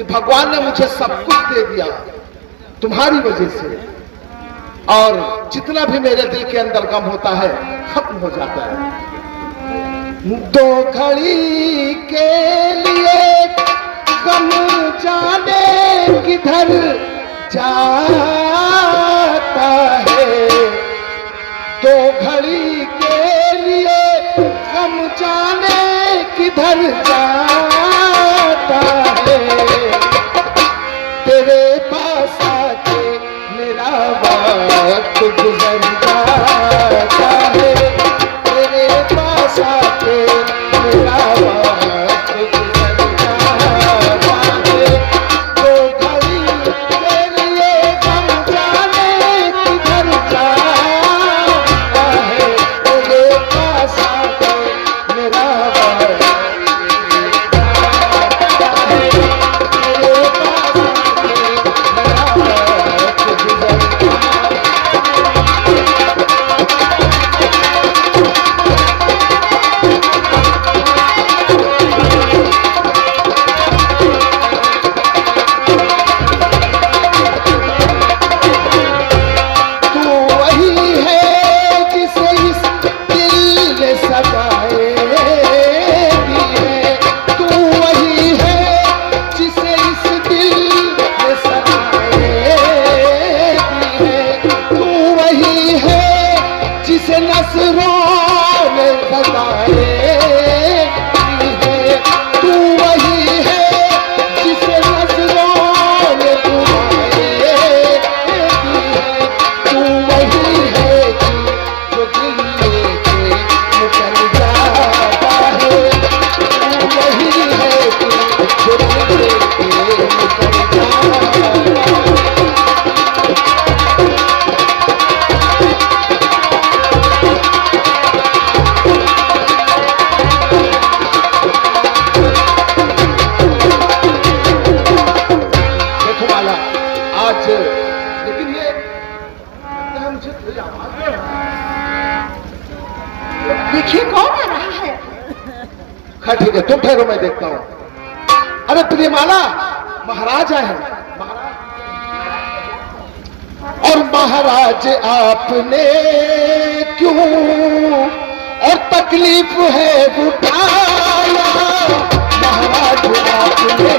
कि भगवान ने मुझे सब कुछ दे दिया तुम्हारी वजह से, और जितना भी मेरे दिल के अंदर गम होता है खत्म हो जाता है। दो घड़ी के लिए गम जाने किधर जाता है, दो घड़ी के लिए गम जाने किधर जाता है, तेरे पास आके मेरा वक्त गुजर जाता है, तेरे पास आके मेरा वक्त गुजर जाता है, दो घड़ी के लिए गम जाने किधर जाता है, तेरे पास आके मेरा वक्त देखिए कौन आ रहा है। हाँ ठीक है, तुम ठहरो मैं देखता हूं। अरे प्रियमाला, महाराज आए हैं। और महाराज आपने क्यों और तकलीफ है उठाया, महाराज आपने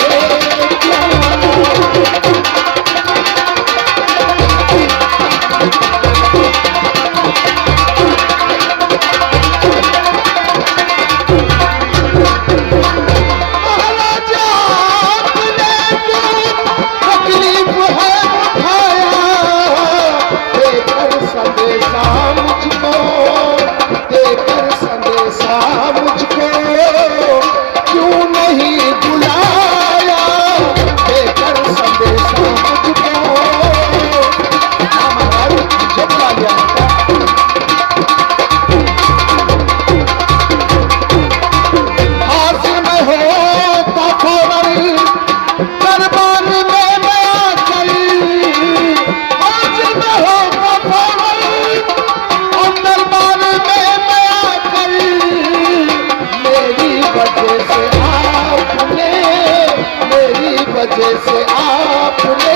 क्यों से आपने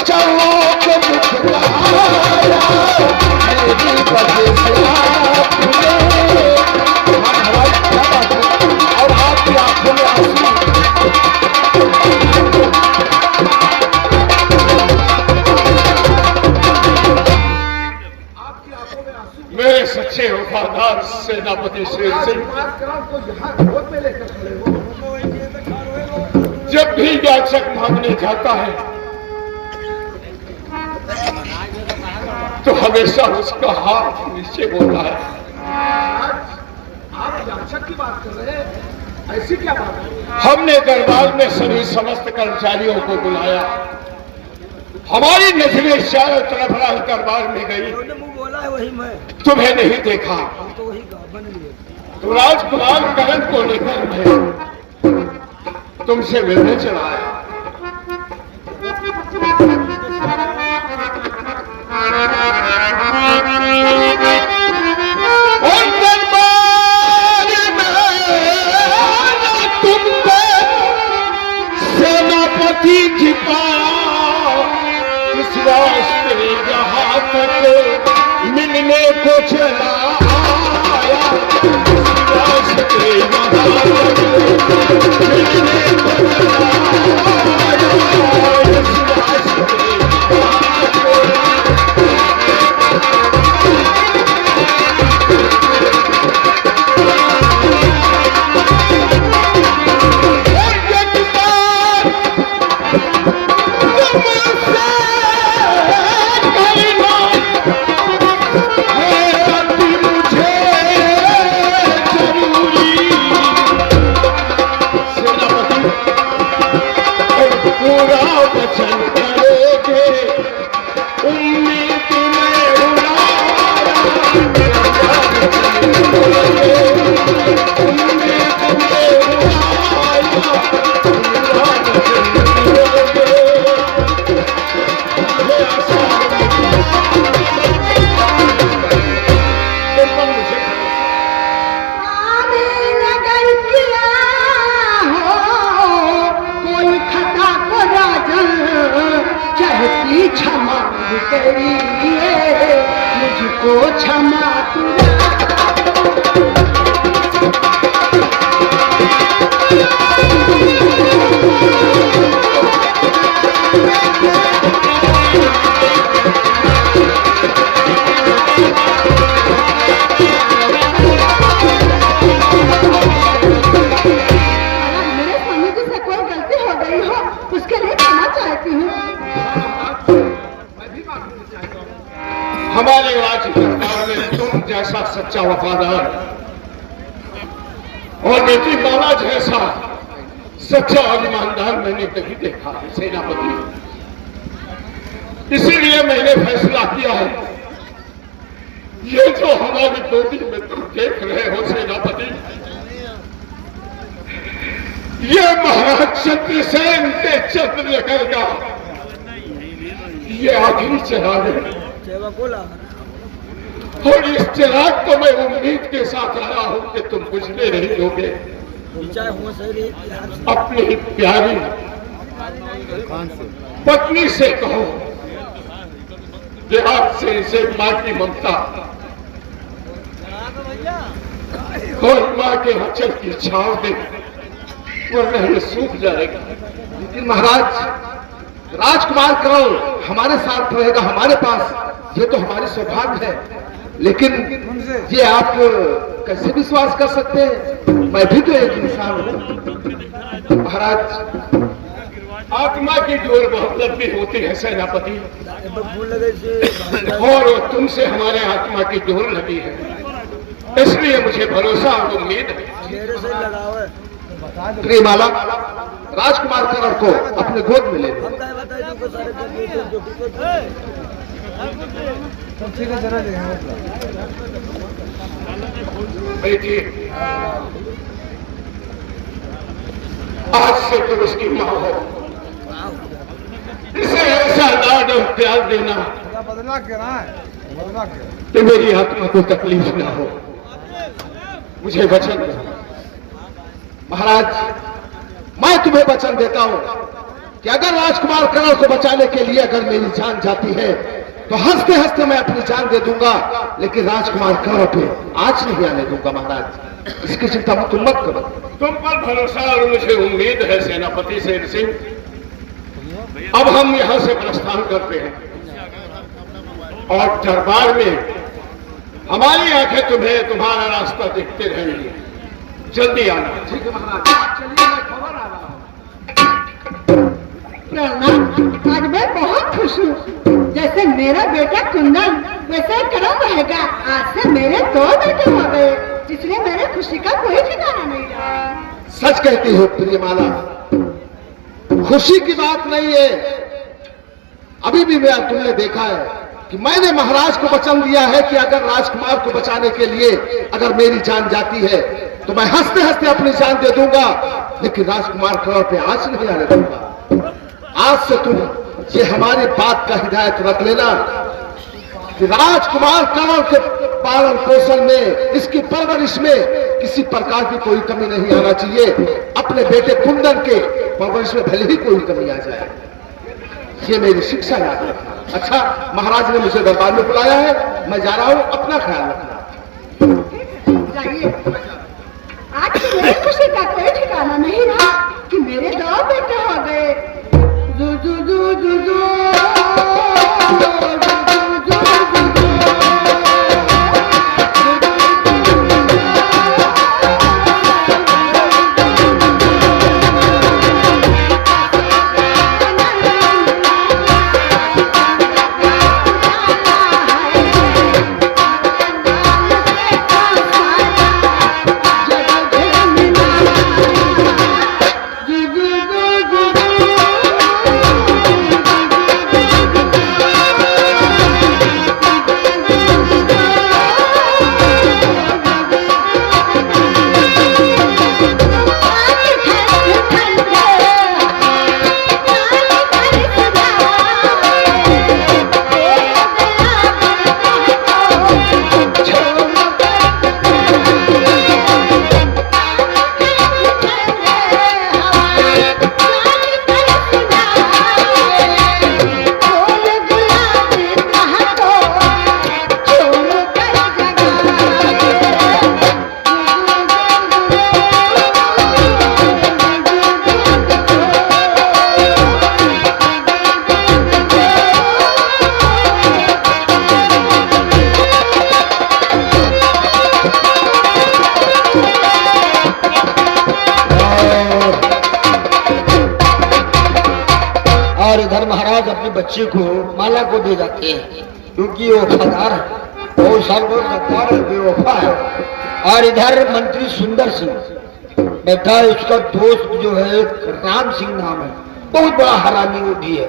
चौक मुझकाया, मेरी वजह से आपने हमारी क्या बात है, और आपकी आंखों में आंसू। मेरे सच्चे वफादार सेनापति शेर सिंह, जब भी याचक मांगने जाता है तो हमेशा उसका हाथ नीचे होता है। आप याचक की बात कर रहे हैं, ऐसी क्या बात है? हमने दरबार में सभी समस्त कर्मचारियों को बुलाया, हमारी नजरें चारों तरफ राह दरबार में गई, बोला है वही मैं तुम्हें नहीं देखा। तो वही बन लिए तो राजकुमार करण को लेकर मैं तुमसे मिलने चला आया। और दरबार में तुमको सेनापति नतीजे पाया, इस वास्ते यहाँ तक मिलने को चला आया, इस वास्ते यहाँ तक मिलने को चला आया, इस वास्ते क्षमा करिए मुझको, क्षमा मेरे स्वामी जी से कोई गलती हो गई हो उसके लिए क्षमा चाहती हूँ। हमारे राज दरबार में तुम जैसा सच्चा वफादार और बेटी माला जैसा सच्चा और ईमानदार मैंने कभी देखा है सेनापति। इसीलिए मैंने फैसला किया है, ये जो हमारी गोदी में तुम देख रहे हो सेनापति, ये महाराज चंद्रसेन के चंद्रनगर का ये आखिरी चिराग है, और इस चिराग को मैं उम्मीद के साथ आया हूं कि तुम बुझने नहीं दोगे। अपनी प्यारी पत्नी से कहो कि आपसे इसे मां की ममता और मां के आंचल की छांव दे, वरना ये सूख जाएगा। लेकिन महाराज, राजकुमार कौन हमारे साथ रहेगा, हमारे पास, ये तो हमारी सौभाग्य है। लेकिन ये आप कैसे विश्वास कर सकते हैं? मैं भी तो एक इंसान हूं महाराज। आत्मा की डोर बहुत लंबी होती है सेनापति, और तुमसे हमारे आत्मा की डोर लगी है, इसलिए मुझे भरोसा और उम्मीद है। प्रियमाला, राजकुमार करण को अपने गोद में ले लो। बेटी, आज से तुम उसकी मां हो, इसे ऐसा लाड और प्यार देना कि मेरी आत्मा को तकलीफ ना हो। मुझे वचन दो। महाराज, मैं तुम्हें वचन देता हूं कि अगर राजकुमार करण को बचाने के लिए अगर मेरी जान जाती है तो हंसते हंसते मैं अपनी जान दे दूंगा, लेकिन राजकुमार करण पे आज नहीं आने दूंगा। महाराज, इसकी चिंता तुम मत करो। तुम पर भरोसा और मुझे उम्मीद है सेनापति शेर सिंह। अब हम यहां से प्रस्थान करते हैं, और दरबार में हमारी आंखें तुम्हें तुम्हारा रास्ता देखते रहेंगी। जल्दी आना। ठीक है महाराज, चलिए, मैं खबर आ रहा हूं। प्रणाम, आज मैं बहुत खुश हूँ। जैसे मेरा बेटा कुंदन वैसे ही करण रहेगा। आज से मेरे 2 बेटे हो गए, इसलिए मेरे खुशी का कोई ठिकाना नहीं रहा। सच कहती हो प्रियमाला, खुशी की बात नहीं है। अभी भी तुमने देखा है कि मैंने महाराज को वचन दिया है कि अगर राजकुमार को बचाने के लिए अगर मेरी जान जाती है तो मैं हंसते हंसते अपनी जान दे दूंगा, लेकिन राजकुमार करण पे आज नहीं आने दूंगा। आज से तुम ये हमारी बात का हिदायत रख लेना कि राजकुमार करण के पालन पोषण में, इसकी परवरिश में किसी प्रकार की कोई कमी नहीं आना चाहिए। अपने बेटे कुंदन के परवरिश में भले ही कोई कमी आ जाए, ये मेरी शिक्षा याद रखना। अच्छा, महाराज ने मुझे दरबार में बुलाया है, मैं जा रहा हूं, अपना ख्याल रखना। जाइए। आज तो मेरी खुशी का कोई ठिकाना नहीं रहा कि मेरे 2 बेटे हो गए। दू दू दू दू दू बच्चे को माला को दे जाते हैं, क्योंकि वो वफादार है, बहुत सर्वोपकार है, बेवफा है। और इधर मंत्री सुंदर सिंह बैठा है, उसका दोस्त जो है राम सिंह नाम है, बहुत बड़ा हरामी वो भी है।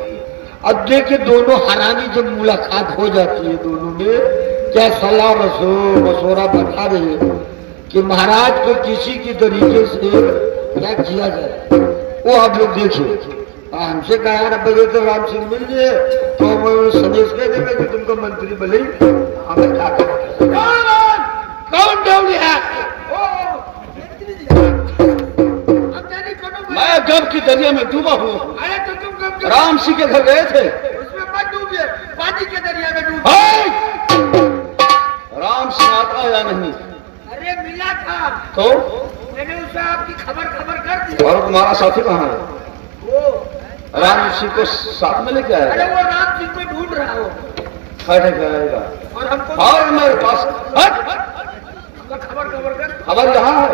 अब देखिए दोनों हरामी जब मुलाकात हो जाती है, दोनों में क्या सलाह मशवरा बता रहे हैं कि महाराज को किसी की तरीके से क्या किया जाए, वो आप लोग देखिए। हमसे कहा बगे तो राम सिंह मिल गए तो संदेश कह देगा कि तुमको मंत्री भले हमें क्या कौन डौड़ी है? मैं गम की दरिया में डूबा हूँ। अरे तो तुम गम राम सिंह के घर गए थे, उसमें मत डूबिए, पानी के दरिया में डूबिए। राम सिंह आता या नहीं? अरे मिला था तो मैंने उसे आपकी खबर कर दी। और तुम्हारा साथी कहाँ है? वो राम सिंह को साथ में लेके अरे आएगा? वो राम सिंह को ढूंढ रहा हो आएगा और हमको और मेरे पास खबर कर। खबर यहाँ है।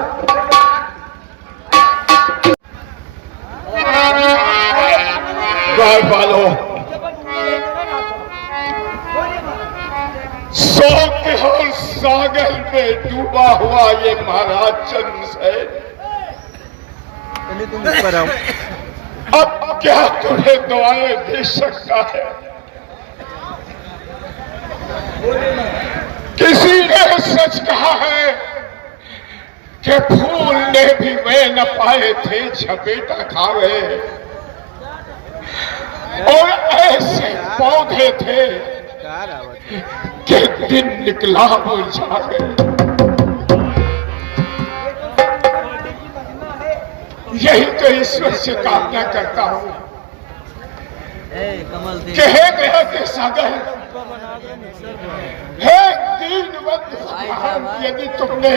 वालो शौक और सागर में डूबा हुआ ये महाराज चंद्रसेन अब क्या तुम्हें दुआएं दे सकता है? किसी ने सच कहा है कि फूल ने भी वे न पाए थे झपेटा खावे, और ऐसे पौधे थे कि दिन निकला मुरझा गए। यही तो ईश्वर से कामना करता हूँ कि हे दया के सागर, हे दीनवंत भगवान, यदि तुमने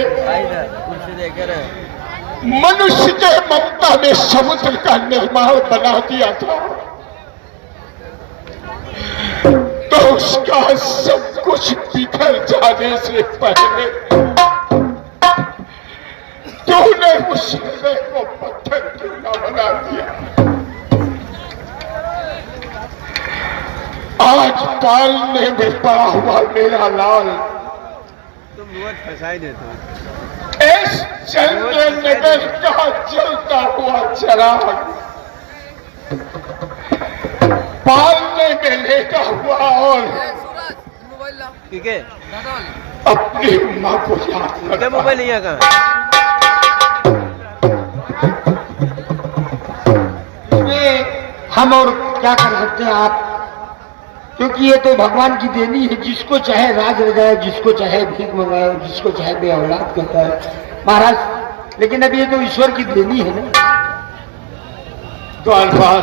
मनुष्य के ममता में समुद्र का निर्माण बना दिया था, तो उसका सब कुछ बिखर जाने से पहले तूने उस हृदय को पत्थर क्यों न बना दिया? आज पालने में पड़ा हुआ मेरा लाल इस चंद्रनगर का जलता हुआ चिराग पालने में लेटा हुआ और अपनी माँ को याद मोबाइल नहीं है कहाँ? हम और क्या कर सकते हैं आप, क्योंकि ये तो भगवान की देनी है। जिसको चाहे राज लगाए, जिसको चाहे भीख मंगाए, जिसको चाहे बे औलाद करता है। महाराज, लेकिन अब ये तो ईश्वर की देनी है ना। द्वारपाल,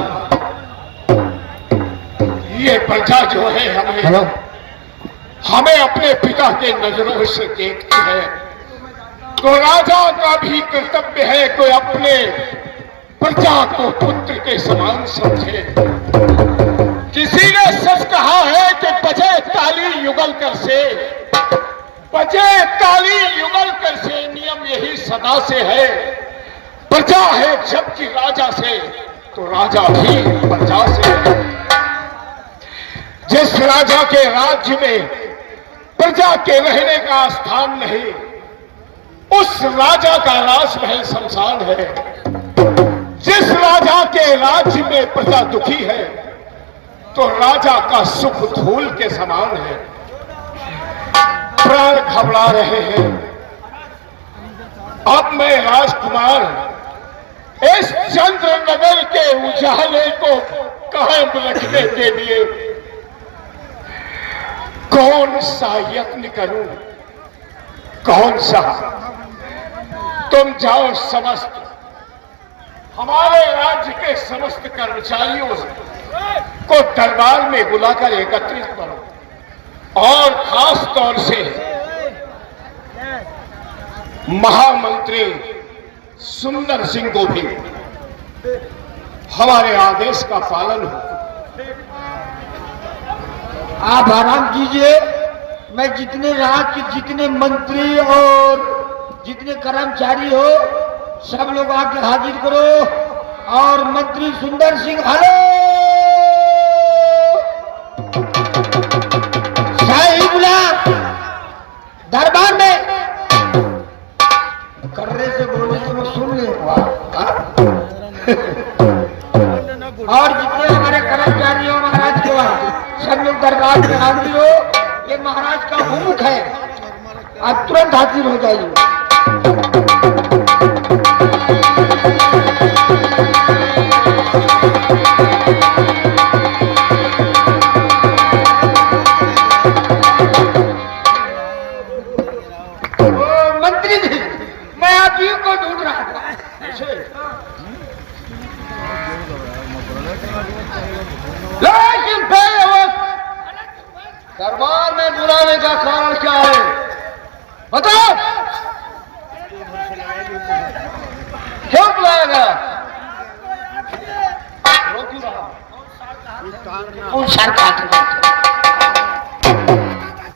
ये प्रजा जो है हमें अपने पिता के नजरों से देखती है, तो राजा का भी कर्तव्य है कोई अपने प्रजा को पुत्र के समान समझे। किसी ने सच कहा है कि बजे ताली युगल कर से, बजे ताली युगल कर से, नियम यही सदा से है। प्रजा है जबकि राजा से, तो राजा भी प्रजा से है। जिस राजा के राज्य में प्रजा के रहने का स्थान नहीं, उस राजा का राजमहल शमशान है। जिस राजा के राज्य में प्रजा दुखी है, तो राजा का सुख धूल के समान है। प्राण घबरा रहे हैं। अब मैं राजकुमार इस चंद्रनगर के उजाले को कायम रखने के लिए कौन सा यत्न करूं, कौन सा? तुम जाओ, समस्त हमारे राज्य के समस्त कर्मचारियों को दरबार में बुलाकर एकत्रित करो, और खास तौर से महामंत्री सुंदर सिंह को भी हमारे आदेश का पालन हो। आप आराम कीजिए। मैं जितने राज्य के जितने मंत्री और जितने कर्मचारी हो, सब लोग आके हाजिर करो। और मंत्री सुंदर सिंह, हेलो, शाही बुला दरबार में। कर्रे से बोले तो मैं सुन लूंगा। और जितने हमारे कर्मचारी हो महाराज के वहां, सब लोग दरबार में हाजिर हो। ये महाराज का हुकुम है, आप तुरंत हाजिर हो जाइए। मंत्री जी, मैं आप ही को ढूंढ रहा था। लेकिन दरबार में बुलाने का कारण क्या है, बताओ? क्यों बुलाया गया? कौन सरकार?